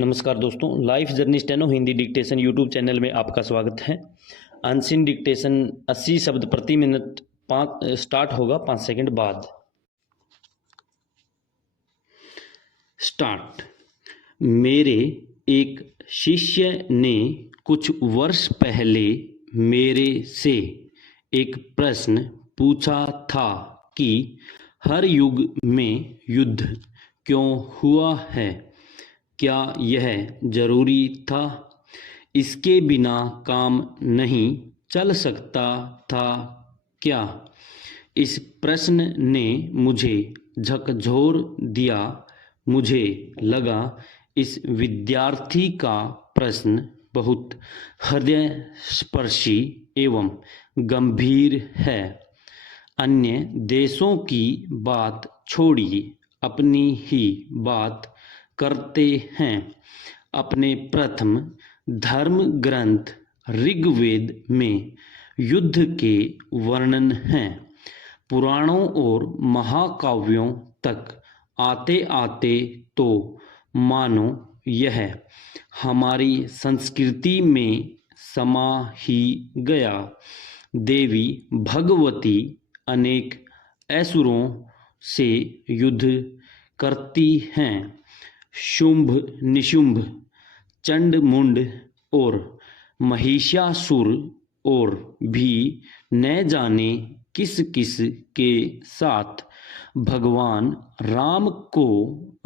नमस्कार दोस्तों, life journey steno Hindi dictation YouTube channel में आपका स्वागत है। अनसीन डिक्टेशन 80 शब्द प्रति मिनट स्टार्ट होगा 5 सेकंड बाद। स्टार्ट। मेरे एक शिष्य ने कुछ वर्ष पहले मेरे से एक प्रश्न पूछा था कि हर युग में युद्ध क्यों हुआ है। क्या यह जरूरी था? इसके बिना काम नहीं चल सकता था क्या? इस प्रश्न ने मुझे झकझोर दिया। मुझे लगा इस विद्यार्थी का प्रश्न बहुत हृदयस्पर्शी एवं गंभीर है। अन्य देशों की बात छोड़िए, अपनी ही बात करते हैं। अपने प्रथम धर्म ग्रंथ ऋग्वेद में युद्ध के वर्णन हैं। पुराणों और महाकाव्यों तक आते आते तो मानो यह हमारी संस्कृति में समा ही गया। देवी भगवती अनेक असुरों से युद्ध करती हैं। शुंभ निशुंभ, चंड मुंड और महिषासुर और भी न जाने किस किस के साथ भगवान राम को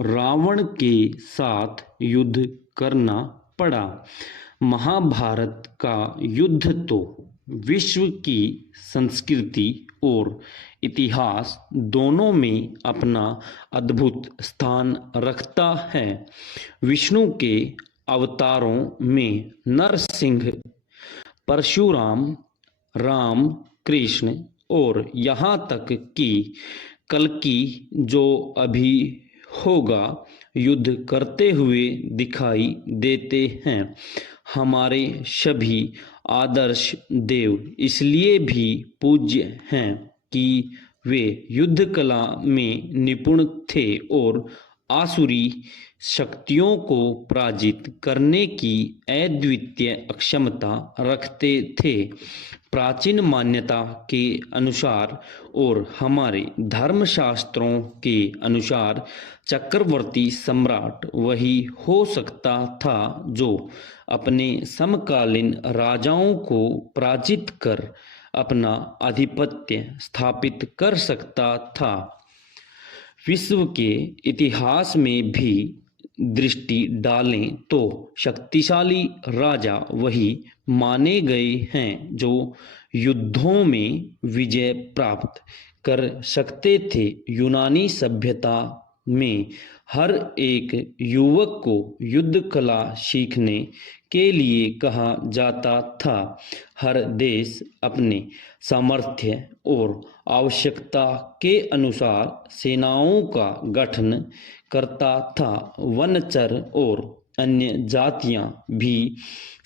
रावण के साथ युद्ध करना पड़ा। महाभारत का युद्ध तो विश्व की संस्कृति और इतिहास दोनों में अपना अद्भुत स्थान रखता है। विष्णु के अवतारों में नरसिंह, परशुराम, राम, कृष्ण और यहाँ तक कि कल्कि जो अभी होगा युद्ध करते हुए दिखाई देते हैं। हमारे सभी आदर्श देव इसलिए भी पूज्य हैं कि वे युद्ध कला में निपुण थे और आसुरी शक्तियों को पराजित करने की अद्वितीय क्षमता रखते थे। प्राचीन मान्यता के अनुसार और हमारे धर्मशास्त्रों के अनुसार चक्रवर्ती सम्राट वही हो सकता था जो अपने समकालीन राजाओं को पराजित कर अपना आधिपत्य स्थापित कर सकता था। विश्व के इतिहास में भी दृष्टि डालें तो शक्तिशाली राजा वही माने गए हैं जो युद्धों में विजय प्राप्त कर सकते थे। यूनानी सभ्यता में हर एक युवक को युद्ध कला सीखने के लिए कहा जाता था। हर देश अपने सामर्थ्य और आवश्यकता के अनुसार सेनाओं का गठन करता था। वनचर और अन्य जातियां भी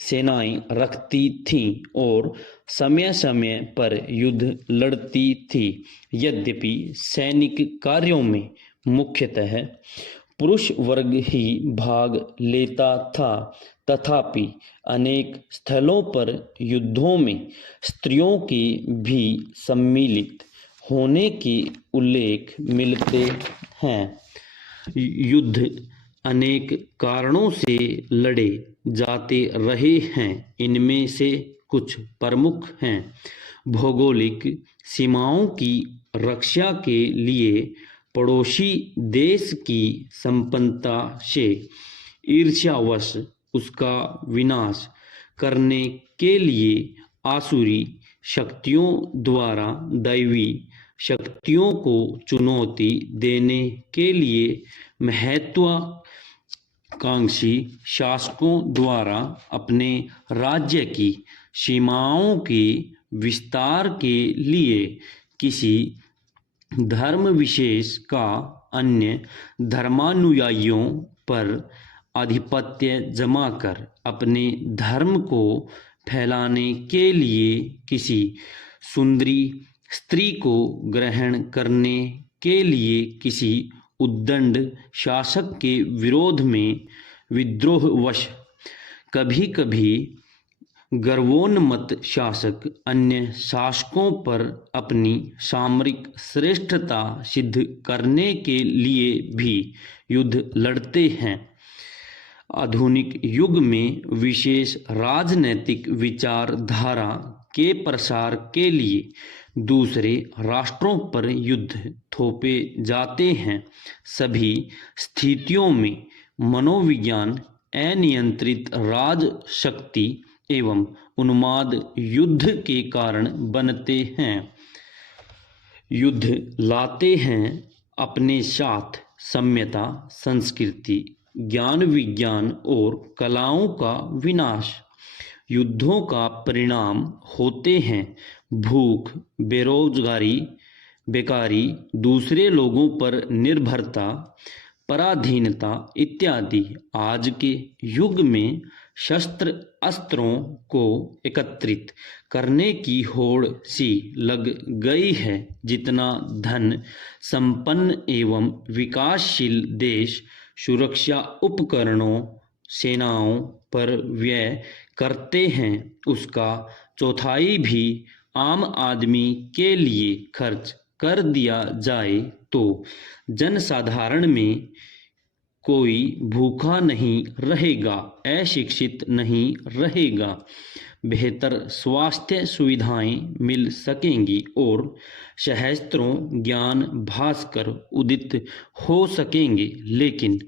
सेनाएं रखती थीं और समय समय पर युद्ध लड़ती थी। यद्यपि सैनिक कार्यों में मुख्यतः पुरुष वर्ग ही भाग लेता था, तथापि अनेक स्थलों पर युद्धों में स्त्रियों के भी सम्मिलित होने के उल्लेख मिलते हैं। युद्ध अनेक कारणों से लड़े जाते रहे हैं। इनमें से कुछ प्रमुख हैं। भौगोलिक सीमाओं की रक्षा के लिए पड़ोसी देश की संपन्नता से ईर्ष्यावश उसका विनाश करने के लिए आसुरी शक्तियों द्वारा दैवी शक्तियों को चुनौती देने के लिए महत्वाकांक्षी शासकों द्वारा अपने राज्य की सीमाओं के विस्तार के लिए किसी धर्म विशेष का अन्य धर्मानुयायियों पर आधिपत्य जमाकर अपने धर्म को फैलाने के लिए किसी सुंदरी स्त्री को ग्रहण करने के लिए किसी उद्दंड शासक के विरोध में विद्रोहवश कभी कभी गर्वोन्मत्त शासक अन्य शासकों पर अपनी सामरिक श्रेष्ठता सिद्ध करने के लिए भी युद्ध लड़ते हैं। आधुनिक युग में विशेष राजनैतिक विचारधारा के प्रसार के लिए दूसरे राष्ट्रों पर युद्ध थोपे जाते हैं। सभी स्थितियों में मनोविज्ञान, अनियंत्रित राजशक्ति एवं उन्माद युद्ध के कारण बनते हैं। युद्ध लाते हैं अपने साथ सम्यता, संस्कृति, ज्ञान, विज्ञान और कलाओं का विनाश। युद्धों का परिणाम होते हैं भूख, बेरोजगारी, बेकारी, दूसरे लोगों पर निर्भरता, पराधीनता इत्यादि। आज के युग में शस्त्र अस्त्रों को एकत्रित करने की होड़ सी लग गई है। जितना धन संपन्न एवं विकासशील देश सुरक्षा उपकरणों, सेनाओं पर व्यय करते हैं, उसका चौथाई भी आम आदमी के लिए खर्च कर दिया जाए तो जनसाधारण में कोई भूखा नहीं रहेगा, अशिक्षित नहीं रहेगा, बेहतर स्वास्थ्य सुविधाएं मिल सकेंगी और सहस्त्रों ज्ञान भास्कर उदित हो सकेंगे। लेकिन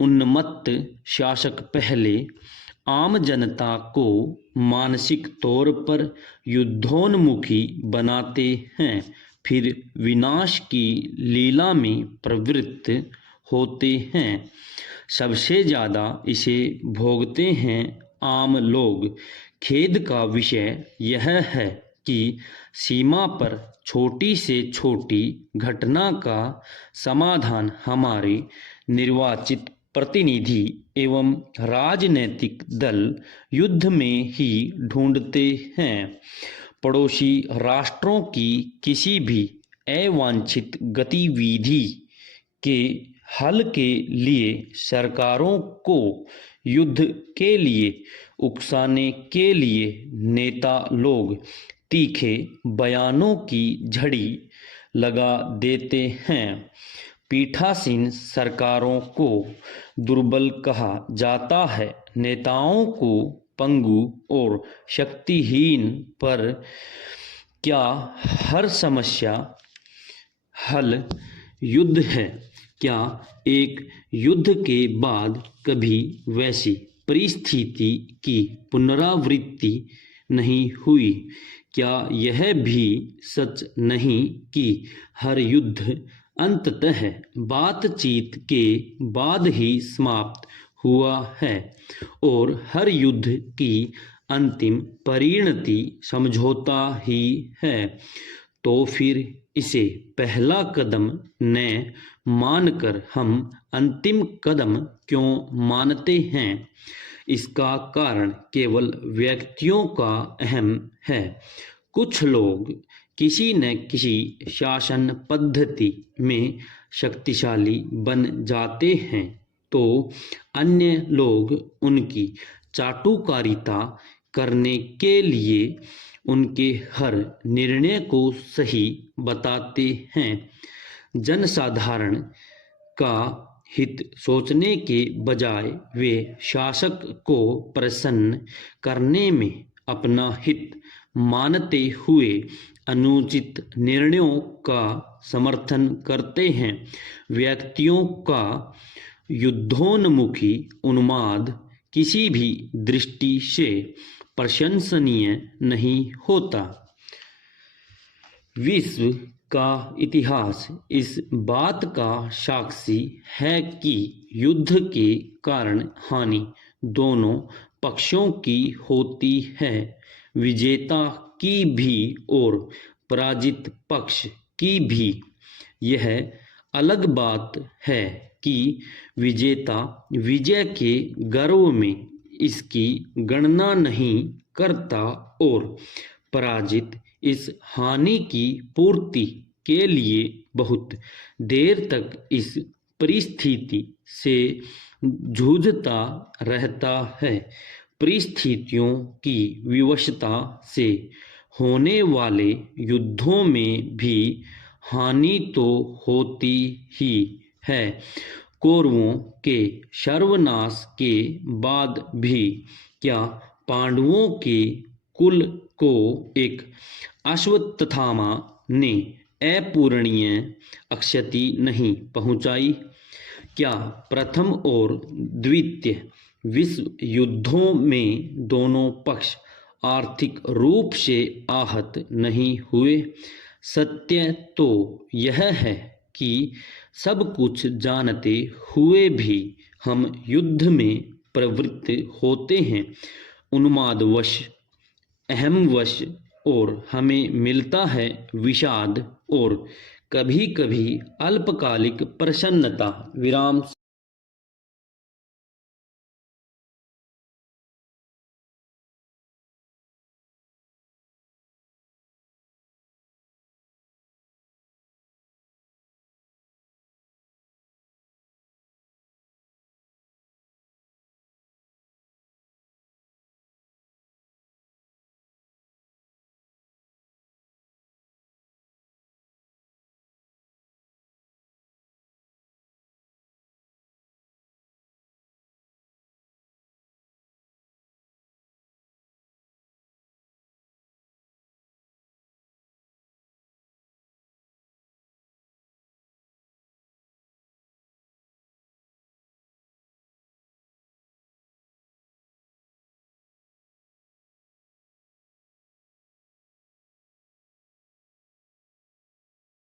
उन्मत्त शासक पहले आम जनता को मानसिक तौर पर युद्धोन्मुखी बनाते हैं, फिर विनाश की लीला में प्रवृत्त होते हैं। सबसे ज़्यादा इसे भोगते हैं आम लोग। खेद का विषय यह है कि सीमा पर छोटी से छोटी घटना का समाधान हमारे निर्वाचित प्रतिनिधि एवं राजनीतिक दल युद्ध में ही ढूंढते हैं। पड़ोसी राष्ट्रों की किसी भी अवांछित गतिविधि के हल के लिए सरकारों को युद्ध के लिए उकसाने के लिए नेता लोग तीखे बयानों की झड़ी लगा देते हैं। पीठासीन सरकारों को दुर्बल कहा जाता है, नेताओं को पंगु और शक्तिहीन। पर क्या हर समस्या हल युद्ध है? क्या एक युद्ध के बाद कभी वैसी परिस्थिति की पुनरावृत्ति नहीं हुई? क्या यह भी सच नहीं कि हर युद्ध अंततः बातचीत के बाद ही समाप्त हुआ है और हर युद्ध की अंतिम परिणति समझौता ही है? तो फिर इसे पहला कदम न मानकर हम अंतिम कदम क्यों मानते हैं? इसका कारण केवल व्यक्तियों का अहम है। कुछ लोग किसी न किसी शासन पद्धति में शक्तिशाली बन जाते हैं तो अन्य लोग उनकी चाटुकारिता करने के लिए उनके हर निर्णय को सही बताते हैं। जनसाधारण का हित सोचने के बजाय वे शासक को प्रसन्न करने में अपना हित मानते हुए अनुचित निर्णयों का समर्थन करते हैं। व्यक्तियों का युद्धोन्मुखी उन्माद किसी भी दृष्टि से प्रशंसनीय नहीं होता। विश्व का इतिहास इस बात का साक्षी है कि युद्ध के कारण हानि दोनों पक्षों की होती है, विजेता की भी और पराजित पक्ष की भी। यह अलग बात है कि विजेता विजय के गर्व में इसकी गणना नहीं करता और पराजित इस हानि की पूर्ति के लिए बहुत देर तक इस परिस्थिति से जूझता रहता है। परिस्थितियों की विवशता से होने वाले युद्धों में भी हानि तो होती ही है। कौरवों के सर्वनाश के बाद भी क्या पांडवों के कुल को एक अश्वत्थामा ने अपूरणीय क्षति नहीं पहुंचाई? क्या प्रथम और द्वितीय विश्व युद्धों में दोनों पक्ष आर्थिक रूप से आहत नहीं हुए? सत्य तो यह है कि सब कुछ जानते हुए भी हम युद्ध में प्रवृत्त होते हैं, उन्मादवश, अहमवश, और हमें मिलता है विषाद और कभी कभी अल्पकालिक प्रसन्नता। विराम